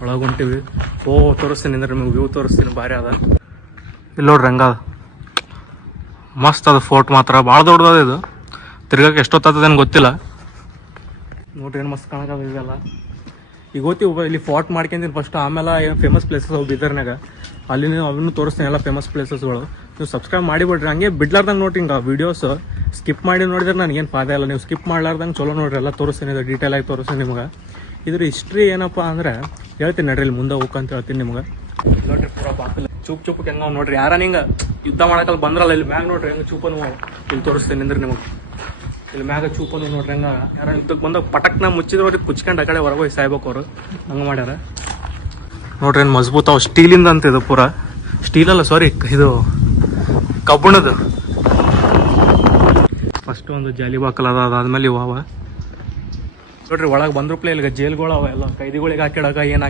ಒಳಗೆ ಹೊಂಟಿವಿ. ತೋರಿಸ್ತೀನಿ ಅಂದ್ರೆ ನಿಮಗೆ ವ್ಯೂ ತೋರಿಸ್ತೀನಿ, ಭಾರಿ ಅದ. ಇಲ್ಲಿ ನೋಡ್ರಿ ಹಂಗ ಮಸ್ತ್ ಅದ. ಫೋರ್ಟ್ ಮಾತ್ರ ಭಾಳ ದೊಡ್ಡದ. ಇದು ತಿರ್ಗಕ್ಕೆ ಎಷ್ಟೊತ್ತದೇನು ಗೊತ್ತಿಲ್ಲ. ನೋಡ್ರಿ ಏನು ಮಸ್ತ್ ಕಾಣಕದ ಇದೆಲ್ಲ. ಈಗ ಹೋಗ್ತೀವಿ ಇಲ್ಲಿ ಫೋರ್ಟ್ ಮಾಡ್ಕೊಂತೀನಿ ಫಸ್ಟ್, ಆಮೇಲೆ ಏನು ಫೇಮಸ್ ಪ್ಲೇಸಸ್ ಅವು ಬೀದರ್ನಾಗ, ಅಲ್ಲಿ ಅವನು ತೋರಿಸ್ತೀನಿ ಎಲ್ಲ ಫೇಮಸ್ ಪ್ಲೇಸಸ್ಗಳು. ನೀವು ಸಬ್ಸ್ಕ್ರೈಬ್ ಮಾಡಿಬಿಡ್ರಿ, ಹಂಗೆ ಬಿಡ್ಲಾರ್ದಂಗೆ ನೋಡ್ರಿ. ಹಿಂಗೆ ವೀಡಿಯೋಸ್ ಸ್ಕಿಪ್ ಮಾಡಿ ನೋಡಿದ್ರೆ ನನಗೇನು ಫಾಯ್ದೆ ಇಲ್ಲ. ನೀವು ಸ್ಕಿಪ್ ಮಾಡ್ಲಾರ್ದಂಗೆ ಚಲೋ ನೋಡ್ರಿ, ಎಲ್ಲ ತೋರಿಸ್ತೀನಿ, ಇದು ಡೀಟೇಲ್ ಆಗಿ ತೋರಿಸ್ತೀನಿ ನಿಮ್ಗೆ. ಇದ್ರ ಹಿಸ್ಟ್ರಿ ಏನಪ್ಪ ಅಂದ್ರೆ ಹೇಳ್ತೀನಿ ನಡ್ರಿ, ಇಲ್ಲಿ ಮುಂದೆ ಹೋಗಂತ ಹೇಳ್ತೀನಿ ನಿಮ್ಗೆ. ನೋಡ್ರಿ ಪೂರ ಬಾಕಲ್ ಚೂಪ್ ಚೂಪಕ್ಕೆ ಹೆಂಗ ನೋಡ್ರಿ. ಯಾರ ಹಿಂಗೆ ಯುದ್ಧ ಮಾಡಕಲ್ಲ ಬಂದ್ರಲ್ಲ ಇಲ್ಲಿ ಮ್ಯಾಗ ನೋಡ್ರಿ ಹೆಂಗೆ ಚೂಪನು ಇಲ್ಲಿ ತೋರಿಸ್ತೀನಿ ಅಂದ್ರೆ ನಿಮಗೆ. ಇಲ್ಲಿ ಮ್ಯಾಗ ಚೂಪನು ನೋಡ್ರಿ ಹೆಂಗ ಯಾರ ಯುದ್ಧಕ್ಕೆ ಬಂದಾಗ ಪಟಕ್ನ ಮುಚ್ಚಿದ್ರೆ ಅವ್ರಿಗೆ ಕುಚ್ಕೊಂಡು ಆ ಕಡೆ ಹೊರಗೆ ಹೋಗಿ ಸಾಯ್ಬೇಕು ಅವರು, ಹಂಗೆ ಮಾಡ್ಯಾರ ನೋಡ್ರಿ. ಏನು ಮಜಬೂತ್ ಅವು ಸ್ಟೀಲಿಂದ ಅಂತ. ಇದು ಪೂರ ಸ್ಟೀಲಲ್ಲ, ಸಾರಿ, ಇದು ಕಬ್ಬಣದ. ಫಸ್ಟ್ ಒಂದು ಜಾಲಿ ಬಾಕಲ್ ಅದ, ಅದಾದ್ಮೇಲೆ ಇವು ಅವ ನೋಡ್ರಿ. ಒಳಗೆ ಬಂದ್ರಪ್ಲೆ ಇಲ್ಲಿಗೆ ಜೈಲ್ಗಳು ಅವ, ಎಲ್ಲ ಕೈದಿಗಳಿಗೆ ಹಾಕಿಡಕ ಏನು